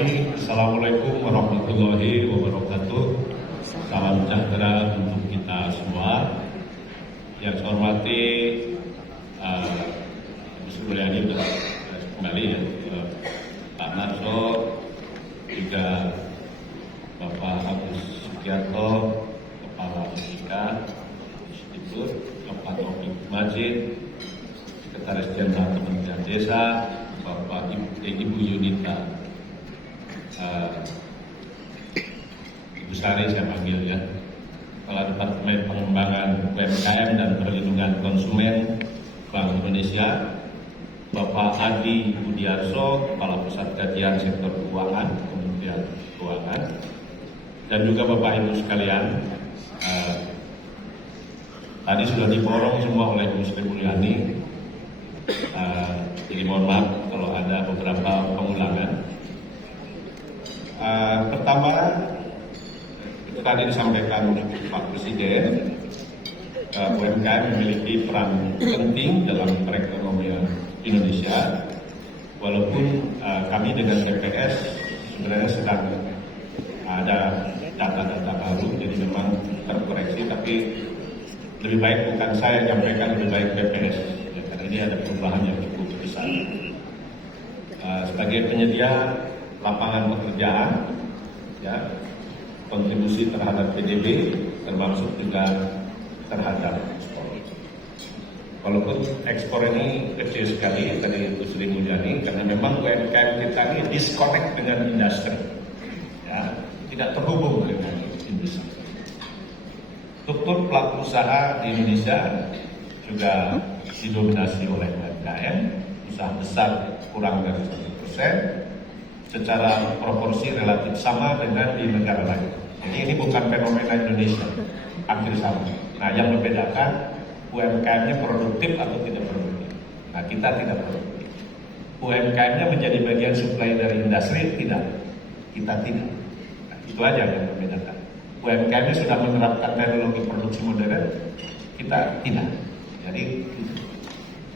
Bismillahirrahmanirrahim. Assalamualaikum warahmatullahi wabarakatuh. Salam sejahtera untuk kita semua. Yang saya hormati Ibu Suryani kembali ya, Pak Narso, juga Bapak Agus Sugiarto, Kepala OJK Institut, Bapak Taufik Majid, Sekretaris Jenderal Kementerian Desa, Bapak Ibu Yunita, Ibu Sari saya panggil ya, Kepala Departemen Pengembangan UMKM dan Perlindungan Konsumen Bank Indonesia, Bapak Adi Budiarso, Kepala Pusat Kajian Sektor Keuangan Kementerian Keuangan, dan juga Bapak Ibu sekalian. Tadi sudah diborong semua oleh Bu Sri Mulyani, jadi mohon maaf kalau ada beberapa pengulangan. Pertama, itu tadi disampaikan Pak Presiden, UMKM memiliki peran penting dalam perekonomian Indonesia. Walaupun kami dengan BPS sebenarnya sedang ada data-data baru, jadi memang terkoreksi, tapi lebih baik bukan saya yang menyampaikan, lebih baik BPS, ya, karena ini ada perubahan yang cukup besar. Sebagai penyedia lapangan pekerjaan, ya, kontribusi terhadap PDB, termasuk juga terhadap ekspor. Walaupun ekspor ini kecil sekali, tadi Bu Sri Mulyani, karena memang UMKM kita ini disconnect dengan industri, ya, tidak terhubung dengan industri. Struktur pelaku usaha di Indonesia juga didominasi oleh UMKM, usaha besar kurang dari 1%, secara proporsi relatif sama dengan di negara lain. Jadi ini bukan fenomena Indonesia, hampir sama. Nah, yang membedakan UMKM-nya produktif atau tidak produktif. Nah, kita tidak produktif. UMKM-nya menjadi bagian suplai dari industri, tidak. Kita tidak. Nah, itu aja yang membedakan. UMKM-nya sudah menerapkan teknologi produksi modern, kita tidak. Jadi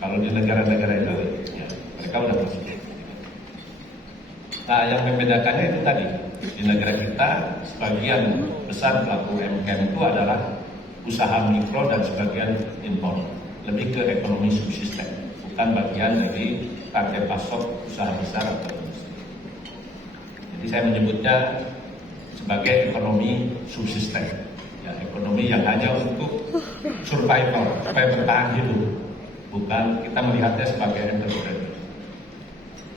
kalau di negara-negara itu, ya, mereka udah positif. Nah, yang membedakannya itu tadi, di negara kita sebagian besar pelaku UMKM itu adalah usaha mikro dan sebagian impor, lebih ke ekonomi subsisten, bukan bagian dari rantai pasok usaha besar atau industri. Jadi saya menyebutnya sebagai ekonomi subsisten, ya, ekonomi yang hanya untuk survival, supaya bertahan hidup, bukan kita melihatnya sebagai entrepreneur.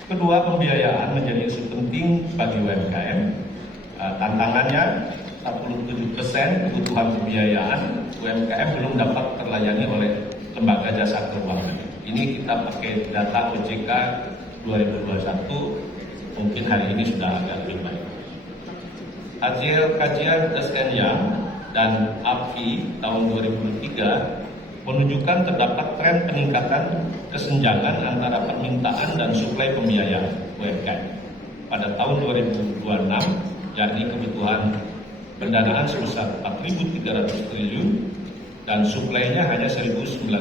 Kedua, pembiayaan menjadi isu penting bagi UMKM. Tantangannya 47% kebutuhan pembiayaan UMKM belum dapat terlayani oleh lembaga jasa keuangan. Ini kita pakai data OJK 2021, mungkin hari ini sudah agak lebih baik. Hasil kajian Ernst & Young dan API tahun 2003 menunjukkan terdapat tren peningkatan kesenjangan antara permintaan dan suplai pembiayaan UMKM. Pada tahun 2026, yakni kebutuhan pendanaan sebesar 4.300 triliun dan suplainya hanya 1.900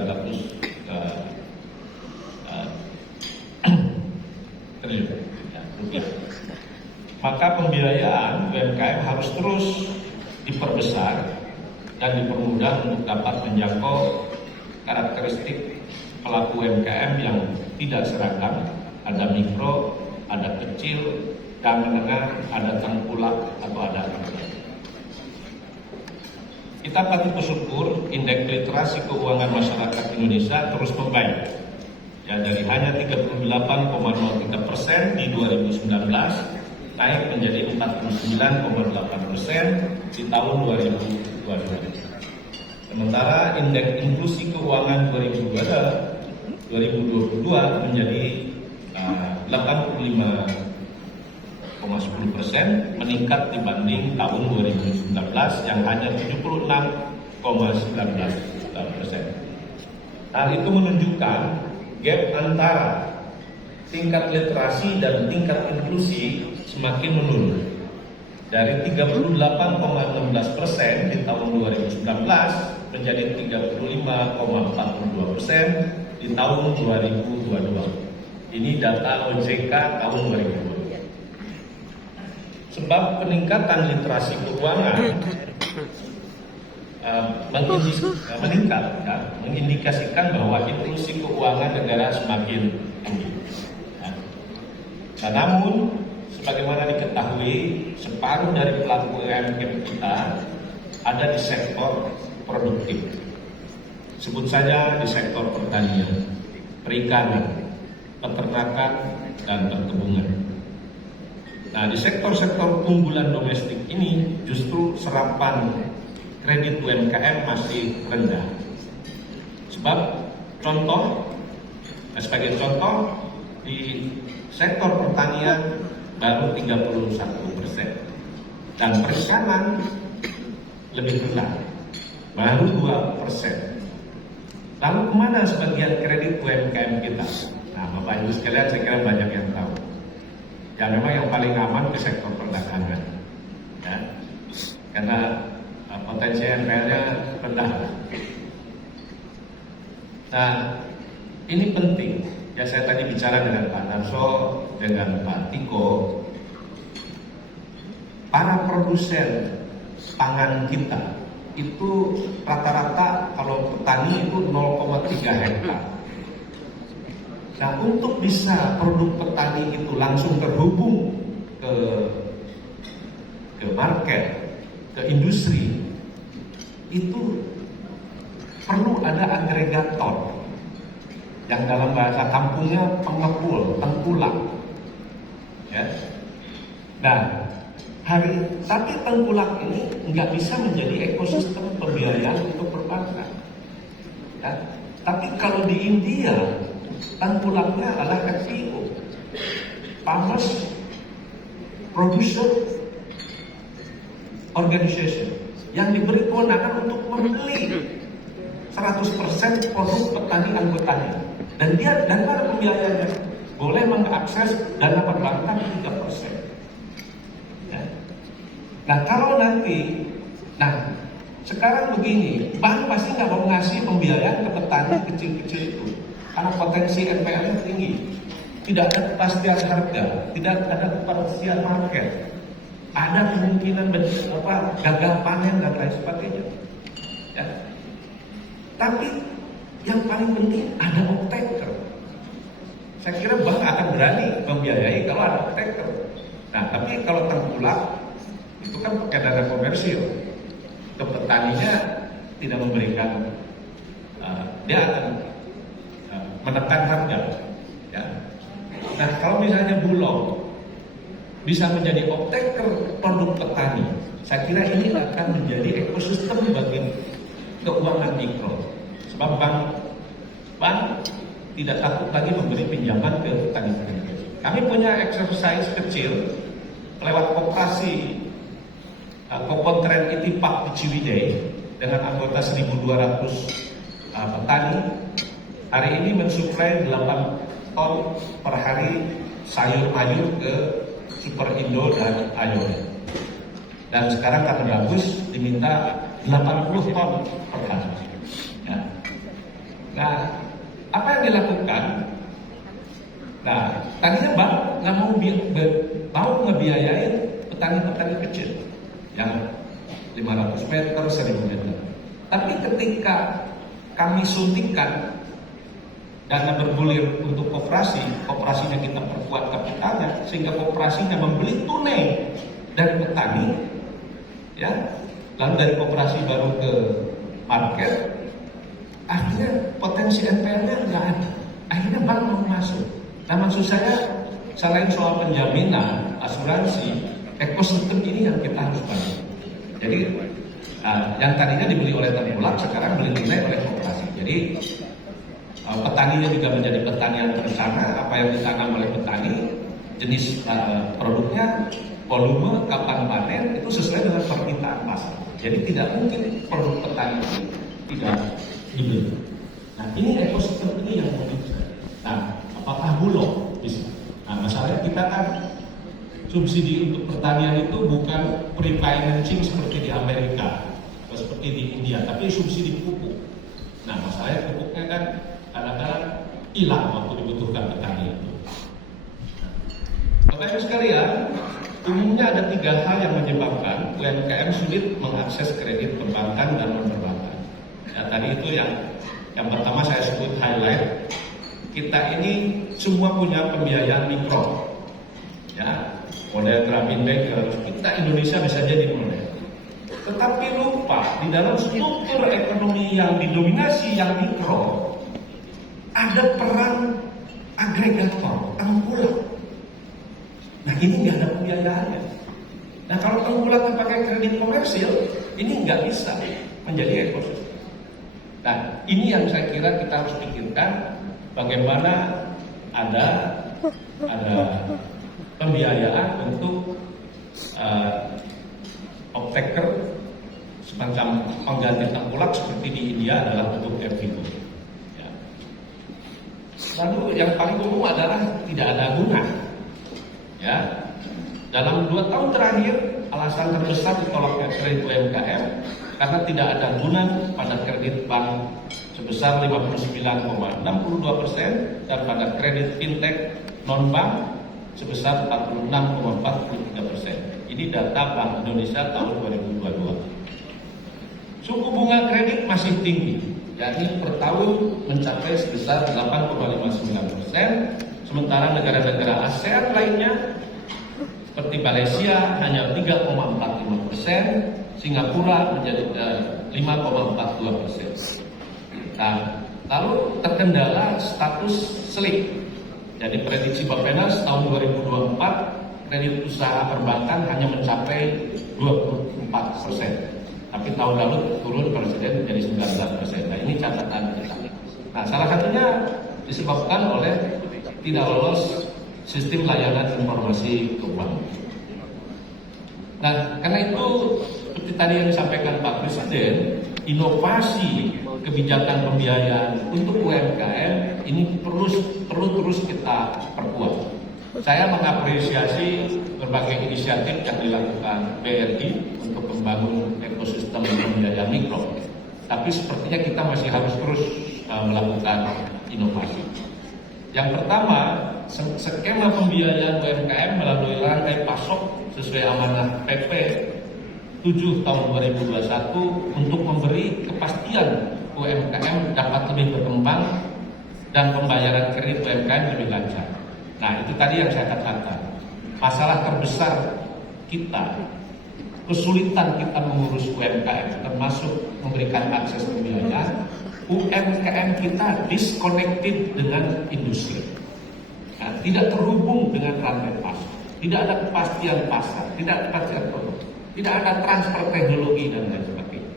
triliun rupiah. Maka pembiayaan UMKM harus terus diperbesar dan dipermudah untuk dapat menjangkau karakteristik pelaku UMKM yang tidak seragam, ada mikro, ada kecil, dan menengah, ada tengkulak atau ada rakyat. Kita patut bersyukur indeks literasi keuangan masyarakat Indonesia terus membaik. Ya, dari hanya 38,03% di 2019 naik menjadi 49,8% di tahun 2022. Sementara indeks inklusi keuangan 2022 menjadi 85,10%, meningkat dibanding tahun 2019 yang hanya 76,19%. Hal itu menunjukkan gap antara tingkat literasi dan tingkat inklusi semakin menurun. Dari 38,16% di tahun 2019 menjadi 35,42% di tahun 2022. Ini data OJK tahun 2022. Sebab peningkatan literasi keuangan meningkat, ya, mengindikasikan bahwa inklusi keuangan negara semakin tinggi. Ya. Nah, namun, sebagaimana diketahui, separuh dari pelaku UMKM kita ada di sektor produktif. Sebut saja di sektor pertanian, perikanan, peternakan, dan perkebunan. Nah, di sektor-sektor unggulan domestik ini justru serapan kredit UMKM masih rendah. Sebab sebagai contoh, di sektor pertanian baru 31%, dan perikanan lebih rendah, baru 2%. Lalu kemana sebagian kredit UMKM kita? Nah, Bapak Ibu sekalian, saya kira banyak yang tahu. Ya, memang yang paling aman ke sektor perdagangan, ya, karena potensi NPL-nya rendah. Nah, ini penting. Ya, saya tadi bicara dengan Pak Narso, dengan Pak Tiko, para produsen pangan kita itu rata-rata kalau petani itu 0,3 hektar. Nah, untuk bisa produk petani itu langsung terhubung ke market, ke industri, itu perlu ada agregator yang dalam bahasa kampungnya pengepul, tengkulak. Ya. Nah, tapi tengkulak ini nggak bisa menjadi ekosistem pembiayaan untuk perbankan. Ya. Tapi kalau di India, tengkulaknya adalah FPO, Farmers Producer Organization, yang diberi kewenangan untuk membeli 100% produk petani anggotanya. Dan para pembiayanya boleh mengakses dana perbankan 3%. Ya. Nah, kalau nanti, sekarang begini, bank pasti nggak mau ngasih pembiayaan ke petani kecil-kecil itu, karena potensi NPL-nya tinggi, tidak ada kepastian harga, tidak ada kepastian market, ada kemungkinan gagal panen dan lain sebagainya. Ya. Tapi yang paling penting ada off-taker. Saya kira bank akan berani membiayai kalau ada off-taker. Nah, tapi kalau tengkulak itu kan pakai dana komersil, ke petaninya tidak memberikan, dia akan menekan harga. Ya. Nah, kalau misalnya Bulog bisa menjadi off-taker produk petani, saya kira ini akan menjadi ekosistem bagi keuangan mikro. Sebab bank tidak takut lagi memberi pinjaman ke petani-petani. Kami punya exercise kecil lewat koperasi Kokontren Itipak di Ciwidey dengan anggota 1.200 petani. Hari ini mensuplai 8 ton per hari sayur mayur ke Super Indo dan Ayo. Dan sekarang karena bagus diminta 80 ton per hari. Ya. Nah, apa yang dilakukan? Nah, tadinya bank nggak mau ngebiayain petani-petani kecil yang 500 meter, 1000 meter. Tapi ketika kami suntikan dana bergulir untuk koperasinya kita perkuat kapitalnya, sehingga koperasinya membeli tunai dari petani, ya, lalu dari koperasi baru ke market, akhirnya potensi NPL-nya nggak ada. Akhirnya bank mau masuk. Nah, maksud saya, selain soal penjaminan, asuransi, ekosistem ini yang kita harus bangun. Jadi, yang tadinya dibeli oleh tengkulak, sekarang beli tunai oleh koperasi. Jadi, petaninya juga menjadi petani yang terencana. Apa yang ditanam oleh petani, jenis produknya, volume, kapan panen, itu sesuai dengan permintaan pasar. Jadi tidak mungkin produk petani ini tidak dibeli. Nah, ini ekosistem ini yang mau bisa. Nah, apakah Bulog bisa? Nah, masalahnya kita kan subsidi untuk pertanian itu bukan pre-financing seperti di Amerika atau seperti di India, tapi subsidi pupuk. Nah, masalahnya pupuknya kan kadang-kadang hilang waktu dibutuhkan petani itu. Bapak Ibu sekalian, Umumnya ada 3 hal yang menyebabkan UMKM sulit mengakses kredit perbankan dan non-perbankan. Ya, tadi itu yang pertama saya sebut highlight. Kita ini semua punya pembiayaan mikro, ya, model Gramin Bank. Kita Indonesia bisa jadi model. Tetapi lupa di dalam struktur ekonomi yang didominasi yang mikro ada peran agregator, tengkulak. Nah ini nggak ada pembiayaannya. Nah kalau tengkulak pakai kredit komersil, ini nggak bisa menjadi ekosistem. Nah ini yang saya kira kita harus pikirkan, bagaimana ada pembiayaan untuk off-taker semacam pengganti tengkulak seperti di India adalah bentuk FIBO. Ya. Lalu yang paling umum adalah tidak ada guna. Ya, dalam 2 tahun terakhir alasan terbesar ditolaknya kredit UMKM karena tidak ada guna pada kredit bank sebesar 59,62% dan pada kredit fintech non bank sebesar 46,43%. Ini data Bank Indonesia tahun 2022. Suku bunga kredit masih tinggi, yakni per tahun mencapai sebesar 8,59%. Sementara negara-negara ASEAN lainnya seperti Malaysia hanya 3,45%, Singapura menjadi 5,42%. Nah, lalu terkendala status SLIC. Jadi prediksi Bappenas tahun 2024 kredit usaha perbankan hanya mencapai 24%. Tapi tahun lalu turun presiden menjadi 19%. Nah, ini catatan kita. Nah, salah satunya disebabkan oleh tidak lolos sistem layanan informasi keuangan. Nah, karena itu seperti tadi yang disampaikan Pak Presiden, inovasi kebijakan pembiayaan untuk UMKM ini perlu terus kita perkuat. Saya mengapresiasi berbagai inisiatif yang dilakukan BRI untuk membangun ekosistem pembiayaan mikro. Tapi sepertinya kita masih harus terus melakukan inovasi. Yang pertama, skema pembiayaan UMKM melalui rantai pasok sesuai amanah PP 7 tahun 2021 untuk memberi kepastian UMKM dapat lebih berkembang dan pembayaran kredit UMKM lebih lancar. Nah, itu tadi yang saya katakan. Masalah terbesar kita, kesulitan kita mengurus UMKM, termasuk memberikan akses pembiayaan. UMKM kita disconnected dengan industri, nah, tidak terhubung dengan rantai pasar, tidak ada kepastian pasar, tidak ada kepastian produk, tidak ada transfer teknologi dan lain sebagainya.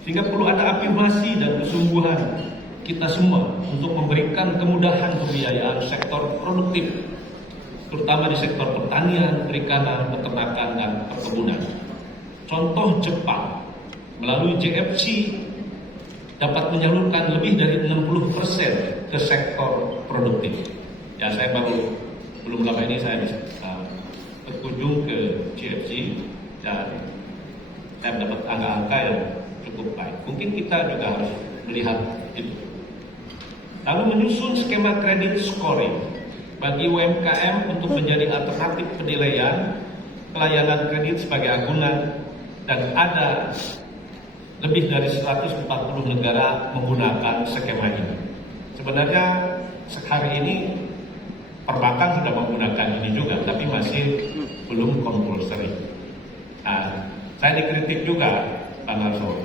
Sehingga perlu ada afirmasi dan kesungguhan kita semua untuk memberikan kemudahan pembiayaan sektor produktif, terutama di sektor pertanian, perikanan, peternakan, dan perkebunan. Contoh Jepang melalui JFC dapat menyalurkan lebih dari 60% ke sektor produktif. Ya, saya belum lama ini saya berkunjung ke JFC dan saya mendapat angka-angka yang cukup baik. Mungkin kita juga harus melihat itu. Lalu menyusun skema kredit scoring bagi UMKM untuk menjadi alternatif penilaian pelayanan kredit sebagai agunan, dan ada lebih dari 140 negara menggunakan skema ini. Sebenarnya hari ini perbankan sudah menggunakan ini juga, tapi masih belum compulsory. Nah, saya dikritik juga, Pak Narso,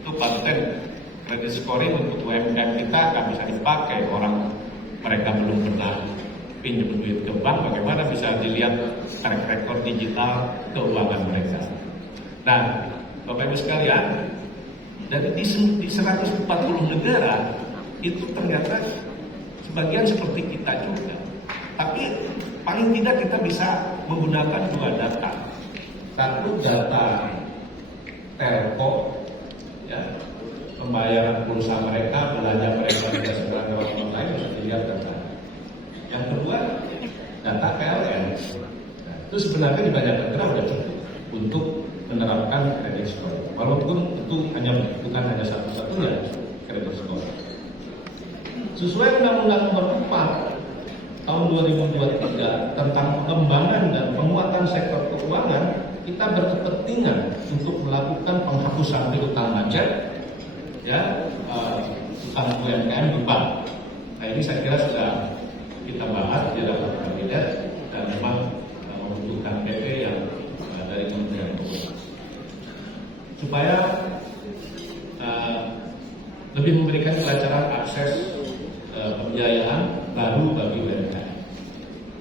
itu paten kredit scoring untuk UMKM kita akan bisa dipakai, orang mereka belum pernah pinjam duit ke bank, bagaimana bisa dilihat track record digital keuangan mereka. Nah, Bapak Ibu sekalian, dari di 140 negara itu ternyata sebagian seperti kita juga. Tapi paling tidak kita bisa menggunakan 2 data. Satu, data telco, ya, pembayaran pulsa mereka, belanja mereka tidak segera lewat online, bisa dilihat data. Yang kedua, data PLN. Nah, itu sebenarnya di banyak negara sudah cukup untuk menerapkan kredit score. Walaupun itu bukan hanya satu-satunya kredit score. Sesuai Undang-Undang Nomor 4 tahun 2023 tentang pengembangan dan penguatan sektor keuangan, kita berkepentingan untuk melakukan penghapusan piutang budget, ya, utang UMKM di bank. Nah, ini saya kira sudah kita bahas di rapat kabinet dan memang membutuhkan PP yang dari Kementerian Keuangan supaya lebih memberikan kelancaran akses pembiayaan baru bagi UMKM.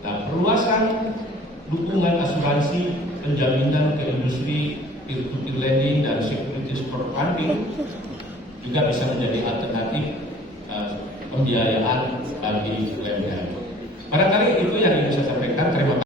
Nah, perluasan dukungan asuransi penjaminan ke industri peer-to-peer lending dan securities crowdfunding juga bisa menjadi alternatif pembiayaan bagi UMKM. Barangkali itu yang ingin saya sampaikan. Terima kasih.